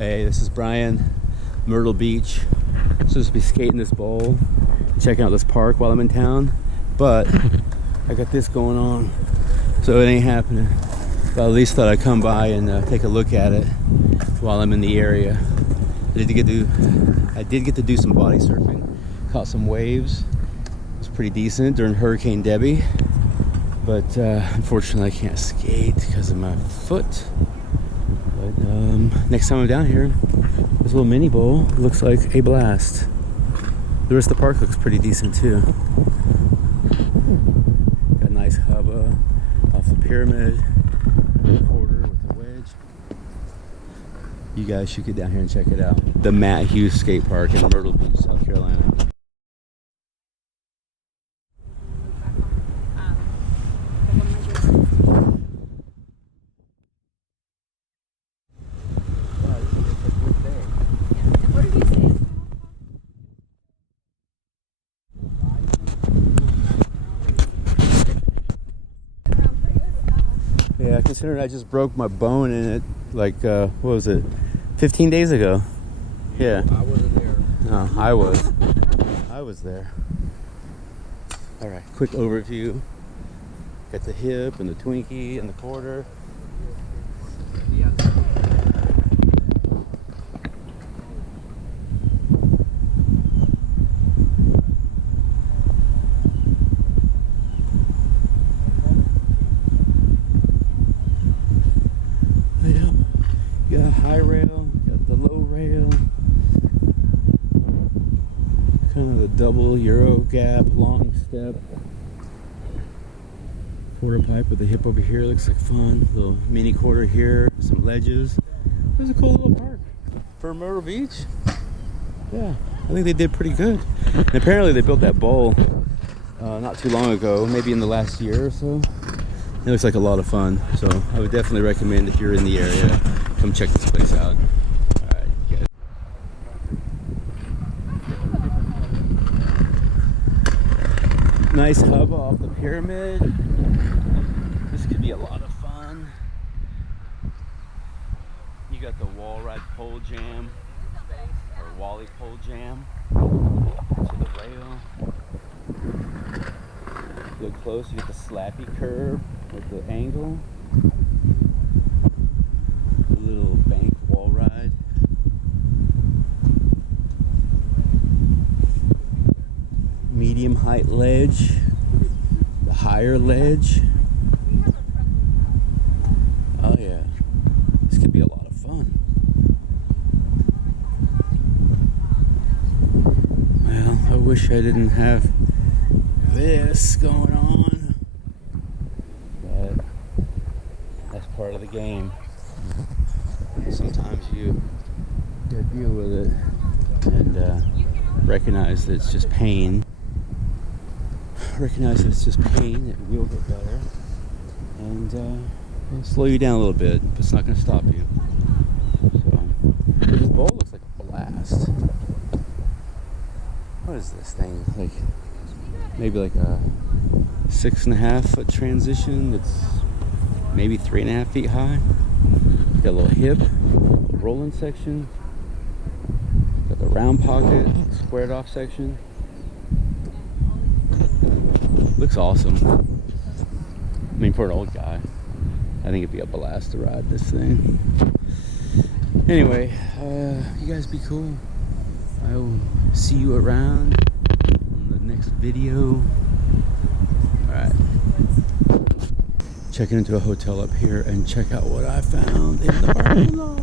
Hey, this is Brian, Myrtle Beach. Supposed to be skating this bowl, checking out this park while I'm in town, but I got this going on, so it ain't happening. But at least thought I'd come by and take a look at it while I'm in the area. I did get to do some body surfing, caught some waves. It was pretty decent during Hurricane Debby, but unfortunately I can't skate because of my foot. But next time I'm down here, this little mini bowl looks like a blast. The rest of the park looks pretty decent too. Got a nice hubba off the pyramid, a quarter with a wedge. You guys should get down here and check it out. The Matt Hughs Skatepark in Myrtle Beach, South Carolina. Yeah, considering I just broke my bone in it, like, what was it, 15 days ago? Yeah. I wasn't there. Oh, I was there. All right, quick overview. Got the hip and the Twinkie and the quarter. You got a high rail, got the low rail, kind of the double Euro gap, long step, quarter pipe with the hip over here, looks like fun. Little mini quarter here, some ledges. It was a cool little park for Myrtle Beach. Yeah, I think they did pretty good. And apparently they built that bowl not too long ago, maybe in the last year or so. It looks like a lot of fun, so I would definitely recommend if you're in the area, come check this place out. Alright, guys. Nice hub off the pyramid. This could be a lot of fun. You got the wall ride pole jam, or Wally pole jam, to the rail. Look close, you get the slappy curve with the angle. A little bank wall ride. Medium height ledge. The higher ledge. Oh yeah. This could be a lot of fun. Well, I wish I didn't have this going on, but that's part of the game. Sometimes you gotta deal with it and recognize that it's just pain. Recognize that it's just pain. It will get better, and it'll slow you down a little bit, but it's not going to stop you. So this bowl looks like a blast. What is this thing like? Maybe like a 6.5 foot transition that's maybe 3.5 feet high. Got a little hip, rolling section. Got the round pocket, squared off section. Looks awesome. I mean, for an old guy, I think it'd be a blast to ride this thing. Anyway, you guys be cool. I will see you around next video. Alright. Checking into a hotel up here and check out what I found in the parking lot.